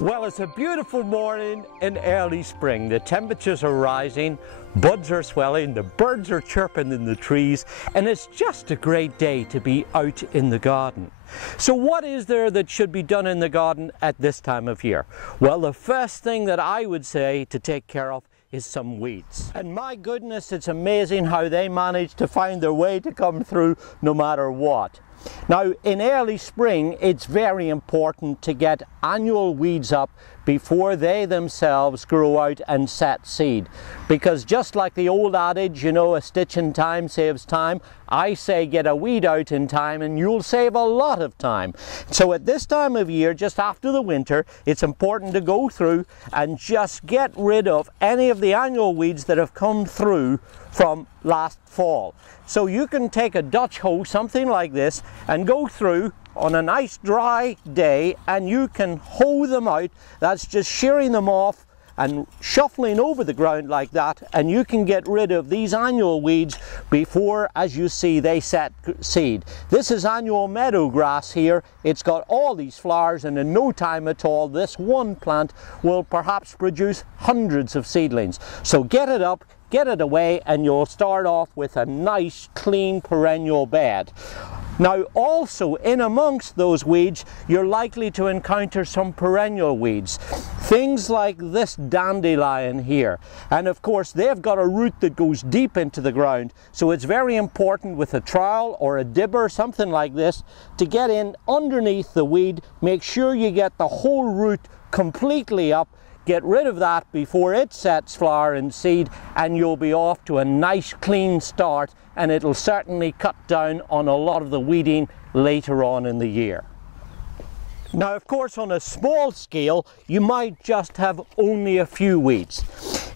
Well, it's a beautiful morning in early spring. The temperatures are rising, buds are swelling, the birds are chirping in the trees, and it's just a great day to be out in the garden. So what is there that should be done in the garden at this time of year? Well, the first thing that I would say to take care of is some weeds. And my goodness, it's amazing how they manage to find their way to come through no matter what. Now, in early spring, it's very important to get annual weeds up before they themselves grow out and set seed. Because just like the old adage, you know, a stitch in time saves time, I say get a weed out in time and you'll save a lot of time. So at this time of year, just after the winter, it's important to go through and just get rid of any of the annual weeds that have come through from last fall. So you can take a Dutch hoe, something like this, and go through on a nice dry day and you can hoe them out. That's just shearing them off and shuffling over the ground like that, and you can get rid of these annual weeds before, as you see, they set seed. This is annual meadow grass here. It's got all these flowers, and in no time at all this one plant will perhaps produce hundreds of seedlings. So get it up, get it away, and you'll start off with a nice clean perennial bed. Now also, in amongst those weeds, you're likely to encounter some perennial weeds. Things like this dandelion here. And of course, they've got a root that goes deep into the ground. So it's very important with a trowel or a dibber, something like this, to get in underneath the weed. Make sure you get the whole root completely up. Get rid of that before it sets flower and seed, and you'll be off to a nice clean start, and it'll certainly cut down on a lot of the weeding later on in the year. Now, of course, on a small scale, you might just have only a few weeds.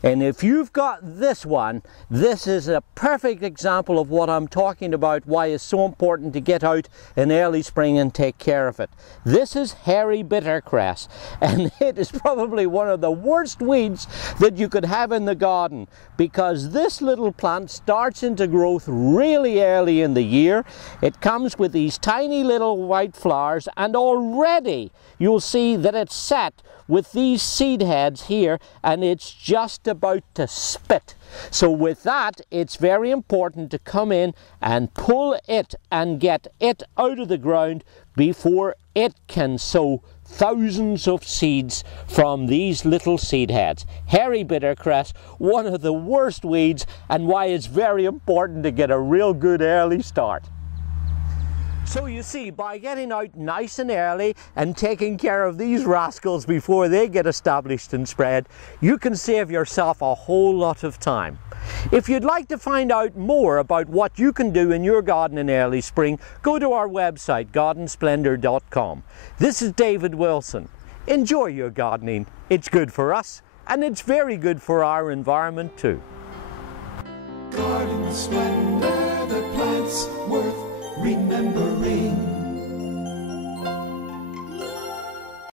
And if you've got this one, this is a perfect example of what I'm talking about, why it's so important to get out in early spring and take care of it. This is hairy bitter cress, and it is probably one of the worst weeds that you could have in the garden, because this little plant starts into growth really early in the year. It comes with these tiny little white flowers, and already you'll see that it's set with these seed heads here, and it's just about to spit. So with that, it's very important to come in and pull it and get it out of the ground before it can sow thousands of seeds from these little seed heads. Hairy bittercress, one of the worst weeds, and why it's very important to get a real good early start. So you see, by getting out nice and early and taking care of these rascals before they get established and spread, you can save yourself a whole lot of time. If you'd like to find out more about what you can do in your garden in early spring, go to our website, gardensplendor.com. This is David Wilson. Enjoy your gardening. It's good for us, and it's very good for our environment too. Garden Splendor.